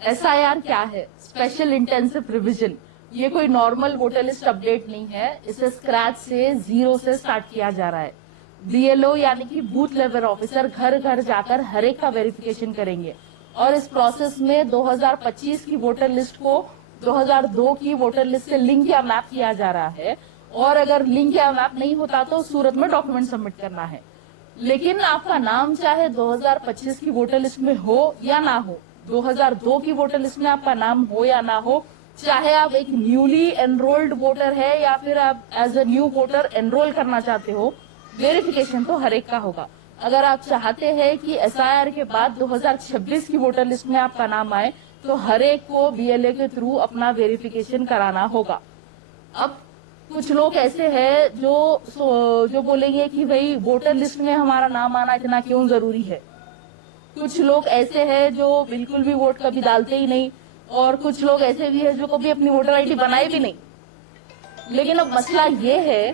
SIR क्या है? Special intensive revision. ये कोई नॉर्मल वोटर लिस्ट अपडेट नहीं है, इसे स्क्रैच से, जीरो से स्टार्ट किया जा रहा है। BLO यानी कि बूथ लेवल ऑफिसर घर घर जाकर हर एक का वेरिफिकेशन करेंगे और इस प्रोसेस में 2025 की वोटर लिस्ट को 2002 की वोटर लिस्ट से लिंक या मैप किया जा रहा है, और अगर लिंक या मैप नहीं होता तो सूरत में डॉक्यूमेंट सबमिट करना है। लेकिन आपका नाम चाहे 2025 की वोटर लिस्ट में हो या ना हो, 2002 की वोटर लिस्ट में आपका नाम हो या ना हो, चाहे आप एक न्यूली एनरोल्ड वोटर है या फिर आप as a new voter enrol करना चाहते हो, वेरिफिकेशन तो हर एक का होगा। अगर आप चाहते हैं कि SIR के बाद 2026 की वोटर लिस्ट में आपका नाम आए तो हर एक को BLA के थ्रू अपना वेरिफिकेशन कराना होगा। अब कुछ लोग ऐसे हैं जो बोलेंगे कि भाई वोटर लिस्ट में हमारा नाम आना इतना क्यों जरूरी है। कुछ लोग ऐसे हैं जो बिल्कुल भी वोट कभी डालते ही नहीं, और कुछ लोग ऐसे भी हैं जो कभी अपनी वोटर ID बनाए भी नहीं। लेकिन अब मसला ये है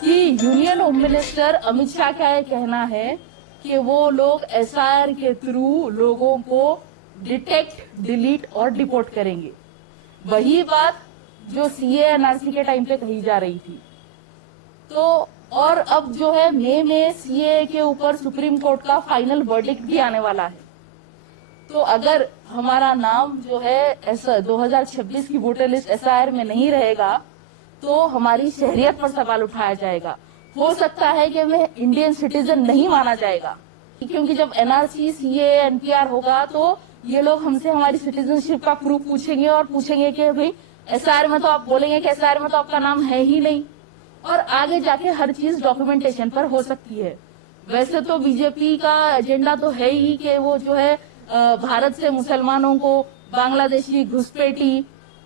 कि union home minister Amit Shah का यह कहना है कि वो लोग SIR के थ्रू लोगों को डिटेक्ट, डिलीट और डिपोर्ट करेंगे। वही बात जो CA NRC के टाइम पे कही जा रही थी। तो और अब जो है मई में CA के ऊपर सुप्रीम कोर्ट का फाइनल वर्डिक्ट भी आने वाला है। तो अगर हमारा नाम जो है 2026 की वोटर लिस्ट SIR में नहीं रहेगा तो हमारी शहरियत पर सवाल उठाया जाएगा। हो सकता है कि हमें इंडियन सिटीजन नहीं माना जाएगा, क्योंकि जब NRC, CA, NPR होगा तो ये लोग हमसे हमारी सिटीजनशिप का प्रूफ पूछेंगे और पूछेंगे कि भाई SIR में तो आप बोलेंगे कि SIR में तो आपका नाम है ही नहीं, और आगे जाके हर चीज डॉक्यूमेंटेशन पर हो सकती है। वैसे तो बीजेपी का एजेंडा तो है ही कि वो जो है भारत से मुसलमानों को बांग्लादेशी, घुसपैठी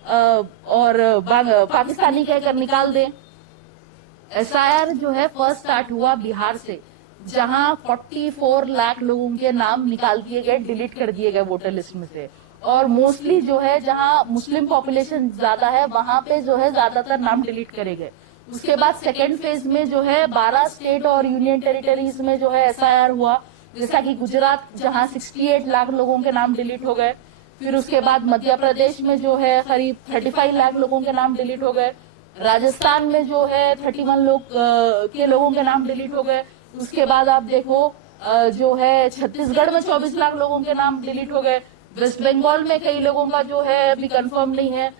और पाकिस्तानी कहकर निकाल दे। SIR जो है फर्स्ट स्टार्ट हुआ बिहार से, जहां 44 लाख लोगों के नाम निकाल दिए गए, डिलीट कर दिए गए वोटर लिस्ट में से। और मोस्टली जो है जहां मुस्लिम पॉपुलेशन ज्यादा है वहां पे जो है ज्यादातर नाम डिलीट करे गए। उसके बाद सेकेंड फेज में जो है 12 स्टेट और यूनियन टेरिटरीज में जो है SIR हुआ, जैसा कि गुजरात जहां 68 लाख लोगों के नाम डिलीट हो गए। फिर उसके बाद मध्य प्रदेश में जो है करीब 35 लाख लोगों के नाम डिलीट हो गए। राजस्थान में जो है 31 के लोगों के नाम डिलीट हो गए। उसके बाद आप देखो जो है छत्तीसगढ़ में 24 लाख लोगों के नाम डिलीट हो गए। वेस्ट बंगाल में कई लोगों का जो है अभी कंफर्म नहीं है,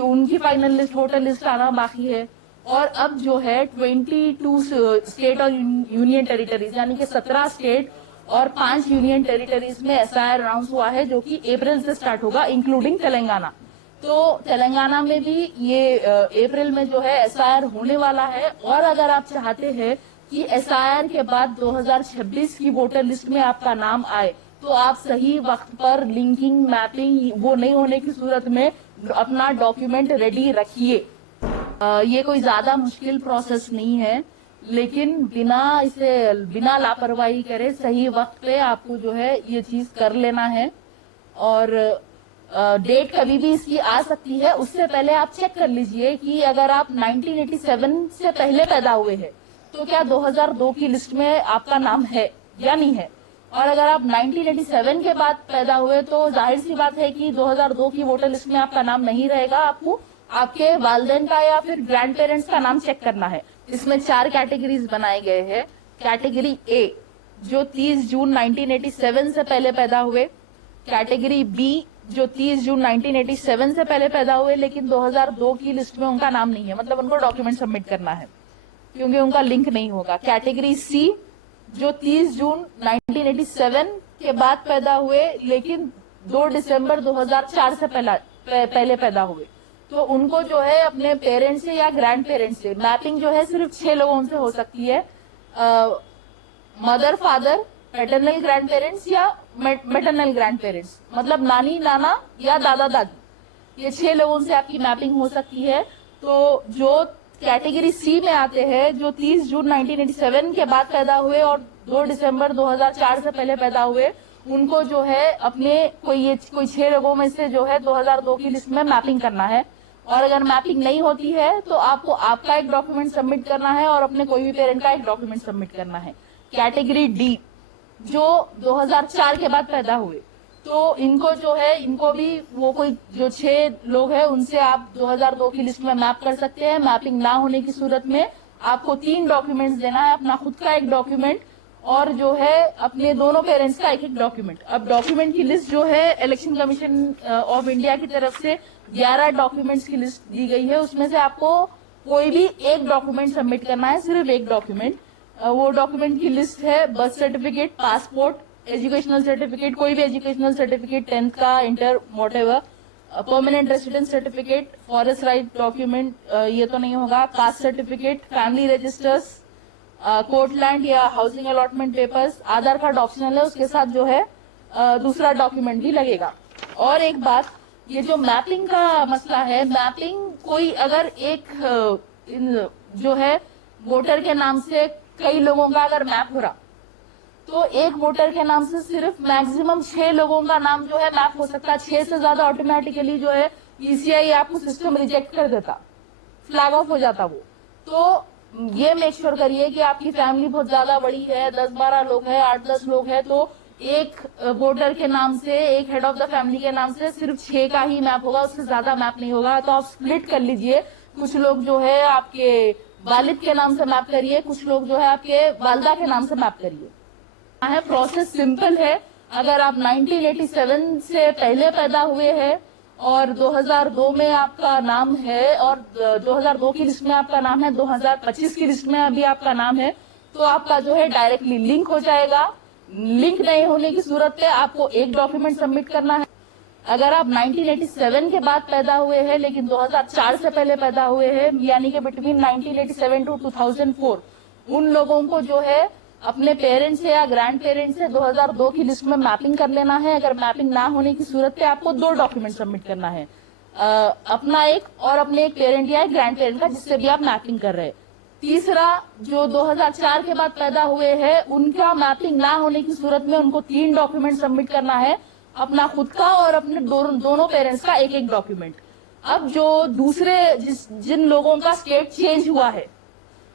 उनकी फाइनल लिस्ट, वोटर लिस्ट आना बाकी है। और अब जो है 22 स्टेट और यूनियन टेरिटरीज यानी कि 17 स्टेट और 5 यूनियन टेरिटरीज में SIR अनाउंस हुआ है, जो कि अप्रैल से स्टार्ट होगा, इंक्लूडिंग तेलंगाना। तो तेलंगाना में भी ये अप्रैल में जो है SIR होने वाला है। और अगर आप चाहते हैं कि SIR के बाद 2026 की वोटर लिस्ट में आपका नाम आए तो आप सही वक्त पर लिंकिंग, मैपिंग वो नहीं होने की सूरत में अपना डॉक्यूमेंट रेडी रखिए। ये कोई ज्यादा मुश्किल प्रोसेस नहीं है, लेकिन बिना लापरवाही करे सही वक्त पे आपको जो है ये चीज कर लेना है। और डेट कभी भी इसकी आ सकती है, उससे पहले आप चेक कर लीजिए कि अगर आप 1987 से पहले पैदा हुए हैं तो क्या 2002 की लिस्ट में आपका नाम है या नहीं है। और अगर आप 1987 के बाद पैदा हुए तो जाहिर सी बात है कि 2002 की वोटर लिस्ट में आपका नाम नहीं रहेगा। आपको आपके वालिदैन का या फिर ग्रैंड पेरेंट्स का नाम चेक करना है। इसमें 4 कैटेगरीज बनाए गए हैं। कैटेगरी A जो 30 जून 1987 से पहले पैदा हुए, कैटेगरी B जो 30 जून 1987 से पहले पैदा हुए लेकिन 2002 की लिस्ट में उनका नाम नहीं है, मतलब उनको डॉक्यूमेंट सबमिट करना है क्योंकि उनका लिंक नहीं होगा। कैटेगरी C जो 30 जून 1987 के बाद पैदा हुए लेकिन 2 दिसंबर 2004 से पहले पैदा हुए, तो उनको जो है अपने पेरेंट्स से या ग्रैंड पेरेंट्स से मैपिंग जो है सिर्फ 6 लोगों से हो सकती है। Mother, father, paternal grand parents या मैटरनल ग्रैंड पेरेंट्स, मतलब नानी, नाना या दादा दादी, ये 6 लोगों से आपकी मैपिंग हो सकती है। तो जो कैटेगरी C में आते हैं, जो 30 जून 1987 के बाद पैदा हुए और 2 दिसंबर 2004 से पहले पैदा हुए, उनको जो है अपने कोई 6 लोगों में से जो है 2002 की लिस्ट में मैपिंग करना है। और अगर मैपिंग नहीं होती है तो आपको आपका एक डॉक्यूमेंट सबमिट करना है और अपने कोई भी पेरेंट का एक डॉक्यूमेंट सबमिट करना है। कैटेगरी D जो 2004 के बाद पैदा हुए, तो इनको जो है, इनको भी वो कोई जो 6 लोग हैं उनसे आप 2002 की लिस्ट में मैप कर सकते हैं। मैपिंग ना होने की सूरत में आपको 3 डॉक्यूमेंट्स देना है, अपना खुद का एक डॉक्यूमेंट और जो है अपने दोनों पेरेंट्स का एक एक डॉक्यूमेंट। अब डॉक्यूमेंट की लिस्ट जो है इलेक्शन कमीशन ऑफ इंडिया की तरफ से 11 डॉक्यूमेंट्स की लिस्ट दी गई है, उसमें से आपको कोई भी एक डॉक्यूमेंट सबमिट करना है, सिर्फ एक डॉक्यूमेंट। वो डॉक्यूमेंट की लिस्ट है birth certificate, passport, educational certificate, कोई भी एजुकेशनल सर्टिफिकेट 10th का, inter, whatever, permanent residence certificate, forest right document ये तो नहीं होगा, caste certificate, family registers, court land या housing allotment papers, Aadhaar card optional है, उसके साथ जो है दूसरा डॉक्यूमेंट भी लगेगा। और एक बात, ये जो मैपिंग का मसला है, मैपिंग कोई अगर एक जो है वोटर के नाम से कई लोगों का अगर मैप हो रहा, तो एक वोटर के नाम से सिर्फ मैक्सिमम 6 लोगों का नाम जो है मैप हो सकता है। 6 से ज्यादा ऑटोमेटिकली जो है ईसीआई आपको सिस्टम रिजेक्ट कर देता, फ्लैग ऑफ हो जाता वो। तो ये मेक श्योर करिए कि आपकी फैमिली बहुत ज्यादा बड़ी है, 10-12 लोग है, 8-10 लोग है, तो एक वोटर के नाम से, एक हेड ऑफ द फैमिली के नाम से सिर्फ 6 का ही मैप होगा, उससे ज्यादा मैप नहीं होगा। तो आप स्प्लिट कर लीजिए, कुछ लोग जो है आपके वालिद के नाम से मैप करिए, कुछ लोग जो है आपके वालदा के नाम से मैप करिए। है प्रोसेस सिंपल है। अगर आप 1987 से पहले पैदा हुए हैं और 2002 में आपका नाम है और 2002 की लिस्ट में आपका नाम है, 2025 की लिस्ट में अभी आपका नाम है, तो आपका जो है डायरेक्टली लिंक हो जाएगा। लिंक नहीं होने की सूरत पे आपको एक डॉक्यूमेंट सबमिट करना है। अगर आप 1987 के बाद पैदा हुए हैं लेकिन 2004 से पहले पैदा हुए हैं, यानी कि बिटवीन 1987 टू 2004, उन लोगों को जो है अपने पेरेंट्स से या ग्रैंड पेरेंट्स से 2002 की लिस्ट में मैपिंग कर लेना है। अगर मैपिंग ना होने की सूरत पे आपको 2 डॉक्यूमेंट सबमिट करना है, अपना एक और अपने एक पेरेंट या एक ग्रैंड पेरेंट का जिससे भी आप मैपिंग कर रहे हैं। तीसरा, जो 2004 के बाद पैदा हुए हैं उनका मैपिंग ना होने की सूरत में उनको 3 डॉक्यूमेंट सबमिट करना है, अपना खुद का और अपने दोनों पेरेंट्स का एक एक डॉक्यूमेंट। अब जो दूसरे जिन लोगों का स्टेट चेंज हुआ है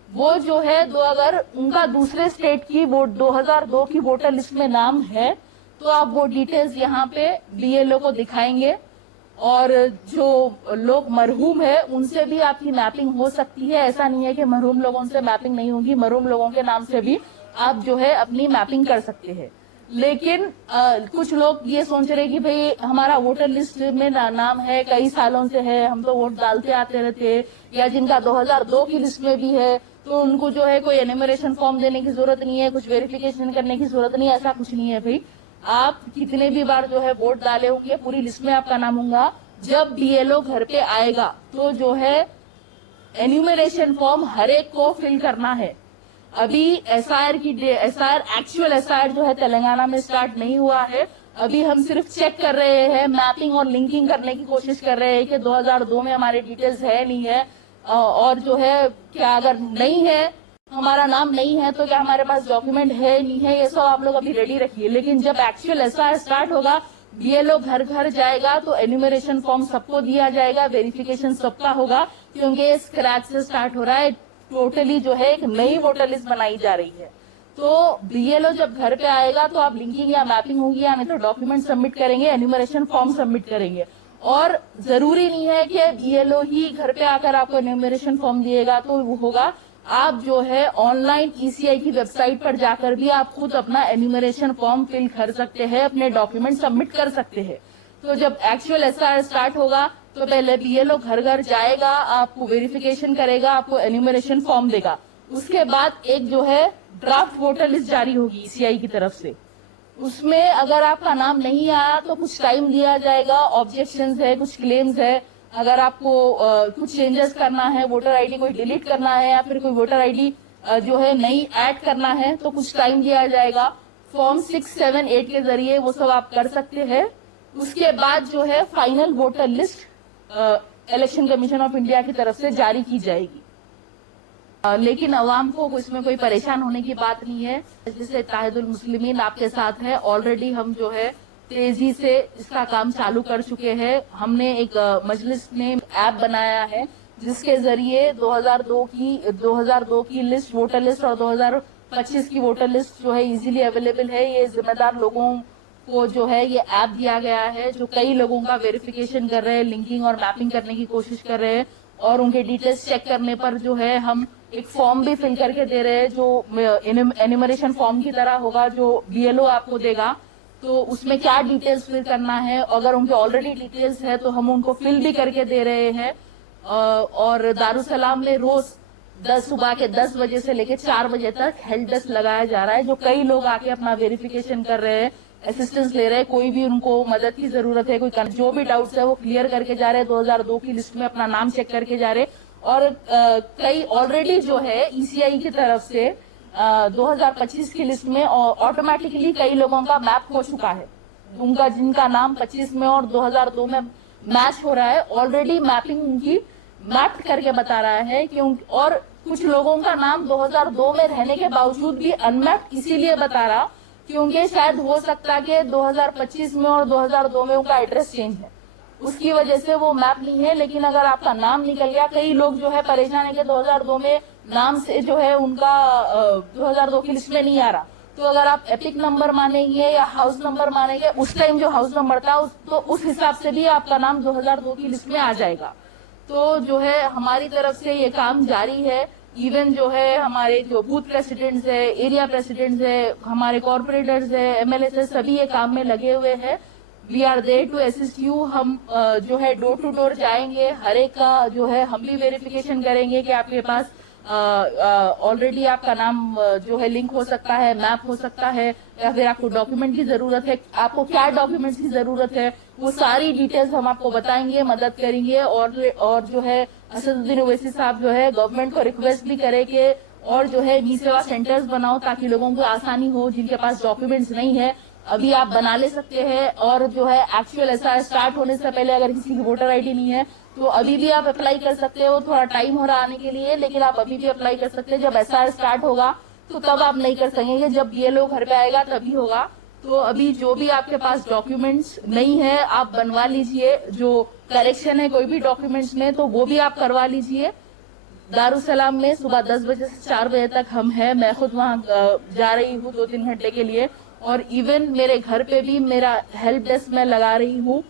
वो जो है अगर उनका दूसरे स्टेट की 2002 की वोटर लिस्ट में नाम है तो आप वो डिटेल्स यहाँ पे बीएलओ को दिखाएंगे और जो लोग मरहूम है उनसे भी आपकी मैपिंग हो सकती है। ऐसा नहीं है कि मरहूम लोगों से मैपिंग नहीं होगी, मरहूम लोगों के नाम से भी आप जो है अपनी मैपिंग कर सकते हैं। लेकिन कुछ लोग ये सोच रहे कि भाई हमारा वोटर लिस्ट में नाम है, कई सालों से है, हम तो वोट डालते आते रहते हैं, या जिनका 2002 की लिस्ट में भी है तो उनको जो है कोई एनिमरेशन फॉर्म देने की जरूरत नहीं है, कुछ वेरिफिकेशन करने की जरूरत नहीं है। ऐसा कुछ नहीं है भाई, आप कितने भी बार जो है वोट डाले होंगे पूरी लिस्ट में आपका नाम होगा। जब बीएलओ घर पे आएगा तो जो है एन्यूमरेशन फॉर्म हर एक को फिल करना है। अभी एसआईआर एक्चुअल एसआईआर जो है तेलंगाना में स्टार्ट नहीं हुआ है। अभी हम सिर्फ चेक कर रहे हैं, मैपिंग और लिंकिंग करने की कोशिश कर रहे हैं कि 2002 में हमारे डिटेल्स है नहीं है, और जो है क्या अगर नहीं है, हमारा नाम नहीं है, तो क्या हमारे पास डॉक्यूमेंट है नहीं है, ये सब आप लोग अभी रेडी रखिए। लेकिन जब एक्चुअल एसआईआर स्टार्ट होगा, बीएलओ घर घर जाएगा तो एन्यूमरेशन फॉर्म सबको दिया जाएगा, वेरिफिकेशन सबका होगा, क्योंकि ये स्क्रैच से स्टार्ट हो रहा है। टोटली जो है एक नई वोटर लिस्ट बनाई जा रही है। तो बीएलओ जब घर पे आएगा तो आप लिंकिंग या मैपिंग होगी या नहीं तो डॉक्यूमेंट सबमिट करेंगे, एन्यूमरेशन फॉर्म सबमिट करेंगे। और जरूरी नहीं है कि बीएलओ ही घर पे आकर आपको एन्यूमरेशन फॉर्म दिएगा तो वो होगा, आप जो है ऑनलाइन ईसीआई की वेबसाइट पर जाकर भी आप खुद अपना एन्यूमरेशन फॉर्म फिल कर सकते हैं, अपने डॉक्यूमेंट सबमिट कर सकते हैं। तो जब एक्चुअल एसआईआर स्टार्ट होगा तो पहले बीएलओ घर घर जाएगा, आपको वेरिफिकेशन करेगा, आपको एन्यूमरेशन फॉर्म देगा। उसके बाद एक जो है ड्राफ्ट वोटर लिस्ट जारी होगी ईसीआई की तरफ से। उसमें अगर आपका नाम नहीं आया तो कुछ टाइम दिया जाएगा, ऑब्जेक्शंस है, कुछ क्लेम्स है। अगर आपको कुछ चेंजेस करना है, वोटर आईडी कोई डिलीट करना है या फिर कोई वोटर आईडी जो है नई ऐड करना है तो कुछ टाइम दिया जाएगा। फॉर्म 6, 7, 8 के जरिए वो सब आप कर सकते हैं। उसके बाद जो है final voter list election commission of India की तरफ से जारी की जाएगी। लेकिन अवाम को इसमें कोई परेशान होने की बात नहीं है। जैसे इत्तेहादुल मुस्लिमीन आपके साथ है, ऑलरेडी हम जो है तेजी से इसका काम चालू कर चुके हैं। हमने एक मजलिस में ऐप बनाया है जिसके जरिए 2002 की लिस्ट, वोटर लिस्ट और 2025 की वोटर लिस्ट जो है इजीली अवेलेबल है। ये जिम्मेदार लोगों को जो है ये ऐप दिया गया है, जो कई लोगों का वेरिफिकेशन कर रहे हैं, लिंकिंग और मैपिंग करने की कोशिश कर रहे हैं, और उनके डिटेल्स चेक करने पर जो है हम एक फॉर्म भी फिल करके दे रहे हैं, जो एनिमरेशन फॉर्म की तरह होगा, जो बीएलओ आपको देगा। तो उसमें क्या डिटेल्स फिल करना है, अगर उनके ऑलरेडी डिटेल्स है तो हम उनको फिल भी करके दे रहे हैं। और दारुसलाम में रोज सुबह के 10 बजे से लेकर 4 बजे तक हेल्प डेस्क लगाया जा रहा है, जो कई लोग आके अपना वेरिफिकेशन कर रहे हैं, असिस्टेंस ले रहे हैं, कोई भी उनको मदद की जरूरत है, कोई जो भी डाउट्स है वो क्लियर करके जा रहे हैं, 2002 की लिस्ट में अपना नाम चेक करके जा रहे हैं। और कई ऑलरेडी जो है ईसीआई की तरफ से 2025 की लिस्ट में ऑटोमेटिकली कई लोगों का मैप हो चुका है, उनका जिनका नाम 25 में और 2002 में मैच हो रहा है, ऑलरेडी मैपिंग उनकी मैप करके बता रहा है कि और कुछ लोगों का नाम 2002 में रहने के बावजूद भी अनमैप्ड इसीलिए बता रहा क्योंकि शायद हो सकता है कि 2025 में और 2002 में उनका एड्रेस चेंज है, उसकी वजह से वो मैप नहीं है। लेकिन अगर आपका नाम निकल गया, कई लोग जो है परेशान है कि 2002 में नाम से जो है उनका 2002 की लिस्ट में नहीं आ रहा, तो अगर आप एपिक नंबर मानेंगे या हाउस नंबर मानेंगे, उस टाइम जो हाउस नंबर था तो उस हिसाब से भी आपका नाम 2002 की लिस्ट में आ जाएगा। तो जो है हमारी तरफ से ये काम जारी है। इवन जो है हमारे जो बूथ प्रेसिडेंट्स है, एरिया प्रेसिडेंट्स है, हमारे कॉर्पोरेटर्स है, एमएलएस है, सभी ये काम में लगे हुए हैं। We are there to assist you. हम जो है डोर टू डोर जाएंगे, हर एक का जो है हम भी वेरिफिकेशन करेंगे कि आपके पास ऑलरेडी आपका नाम जो है लिंक हो सकता है, मैप हो सकता है, या फिर आपको डॉक्यूमेंट की जरूरत है, आपको क्या डॉक्यूमेंट्स की जरूरत है, वो सारी डिटेल्स हम आपको बताएंगे, मदद करेंगे। और जो है असदुद्दीन ओवैसी साहब जो है गवर्नमेंट को रिक्वेस्ट भी करे कि और जो है ई सेवा सेंटर्स बनाओ ताकि लोगों को आसानी हो, जिनके पास डॉक्यूमेंट्स नहीं है अभी आप बना ले सकते हैं। और जो है एक्चुअल ऐसा स्टार्ट होने से पहले अगर किसी की वोटर आईडी नहीं है तो अभी भी आप अप्लाई कर सकते हो, थोड़ा टाइम हो रहा आने के लिए, लेकिन आप अभी भी अप्लाई कर सकते हैं। जब एसआर स्टार्ट होगा तो तब आप नहीं कर सकेंगे, जब बीएलओ घर पे आएगा तभी होगा। तो अभी जो भी आपके पास डॉक्यूमेंट्स नहीं है आप बनवा लीजिए, जो करेक्शन है कोई भी डॉक्यूमेंट्स में तो वो भी आप करवा लीजिए। दारुसलाम में सुबह 10 बजे से 4 बजे तक हम हैं, मैं खुद वहाँ जा रही हूँ 2-3 घंटे के लिए। और इवन मेरे घर पे भी मेरा हेल्प डेस्क मैं लगा रही हूँ,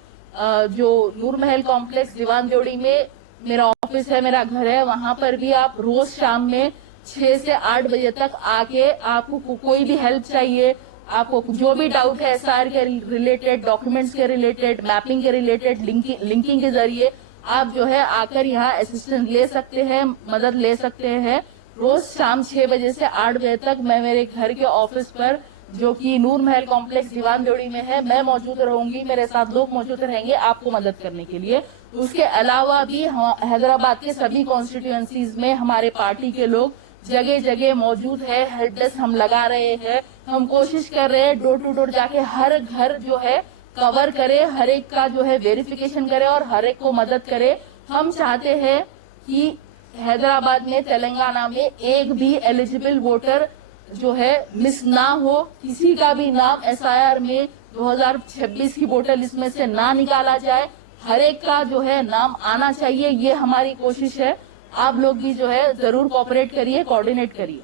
जो नूर महल कॉम्प्लेक्स दीवान जोड़ी में मेरा ऑफिस है, मेरा घर है, वहां पर भी आप रोज शाम में 6 से 8 बजे तक आके आपको कोई भी हेल्प चाहिए, आपको जो भी डाउट है एसआर के रिलेटेड, डॉक्यूमेंट्स के रिलेटेड, मैपिंग के रिलेटेड, लिंकिंग के जरिए आप जो है आकर यहाँ असिस्टेंस ले सकते हैं, मदद ले सकते हैं। रोज शाम 6 बजे से 8 बजे तक मैं मेरे घर के ऑफिस पर, जो कि नूर महल कॉम्प्लेक्स दीवान जोड़ी में है, मैं मौजूद रहूंगी, मेरे साथ लोग मौजूद रहेंगे आपको मदद करने के लिए। उसके अलावा भी हैदराबाद के सभी कॉन्स्टिट्यूएंसीज में हमारे पार्टी के लोग जगह जगह मौजूद है, हेल्प डेस्क हम लगा रहे हैं, हम कोशिश कर रहे हैं डोर टू डोर जाके हर घर जो है कवर करे, हर एक का जो है वेरिफिकेशन करे और हर एक को मदद करे। हम चाहते हैं कि हैदराबाद में, तेलंगाना में एक भी एलिजिबल वोटर जो है मिस ना हो, किसी का भी नाम एसआईआर में 2026 की वोटर लिस्ट में से ना निकाला जाए, हर एक का जो है नाम आना चाहिए, ये हमारी कोशिश है। आप लोग भी जो है जरूर कोऑपरेट करिए, कोऑर्डिनेट करिए।